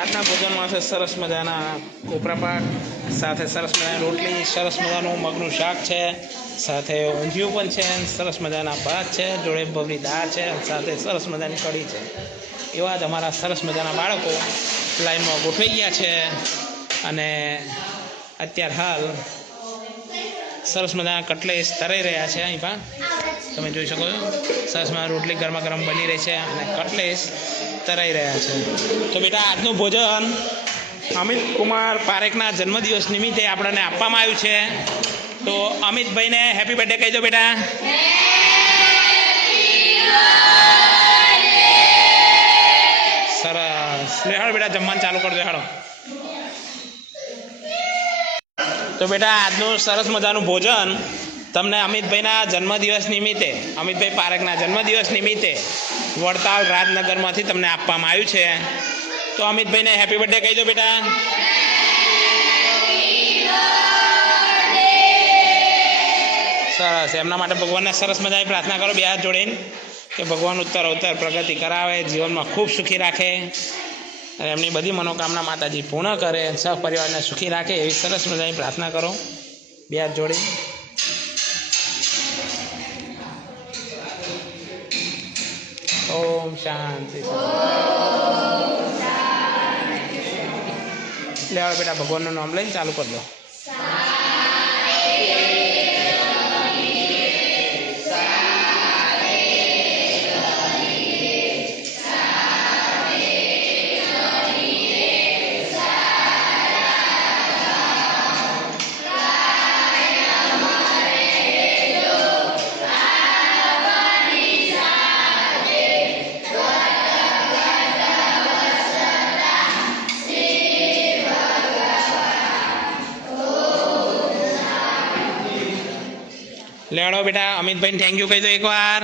આજના ભોજનમાં છે સરસ મજાના કોપરા પાક સાથે સરસ મજાની રોટલી, સરસ મજાનું મગનું શાક છે, સાથે ઊંધિયું પણ છે, સરસ મજાના ભાત છે, જોડે બબરી દાળ છે, સાથે સરસ મજાની કઢી છે. એવા જ અમારા સરસ મજાના બાળકો લાઈનમાં ગોઠવાઈ ગયા છે અને અત્યાર હાલ સરસ મજાના કટલેસ તરાઈ રહ્યા છે. અહીં પણ તમે જોઈ શકો છો સરસ મજાની રોટલી ગરમા ગરમ બની રહી છે અને કટલેસ તરાઈ રહ્યા છે. તો બેટા આજનું ભોજન અમિત કુમાર પારેખના જન્મદિવસ નિમિત્તે આપણને આપવામાં આવ્યું છે. તો અમિતભાઈને હેપી બર્થડે કહી દો બેટા. સરસ. હાલો બેટા જમવાનું ચાલુ કરજો. હાલો. તો બેટા આજનું સરસ મજાનું ભોજન તમને અમિતભાઈના જન્મદિવસ નિમિત્તે, અમિતભાઈ પારેખના જન્મદિવસ નિમિત્તે વડતાલ રાજનગરમાંથી તમને આપવામાં આવ્યું છે. તો અમિતભાઈને હેપી બર્થડે કહી દો બેટા. સરસ. એમના માટે ભગવાનને સરસ મજાની પ્રાર્થના કરો બે હાથ જોડીને કે ભગવાન ઉત્તર અવતર પ્રગતિ કરાવે, જીવનમાં ખૂબ સુખી રાખે અને એમની બધી મનોકામના માતાજી પૂર્ણ કરે, સહપરિવારને સુખી રાખે એવી સરસ મજાની પ્રાર્થના કરો બે હાથ જોડી. ઓમ શાંતિ. લેવા બેટા ભગવાનનું નામ લઈને ચાલુ કરી દો. લેવડો બેટા અમિતભાઈને થેન્ક યુ કહી દો એકવાર.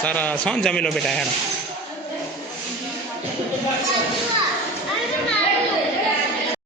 સરસ. હો જમી લો બેટા. હેડો.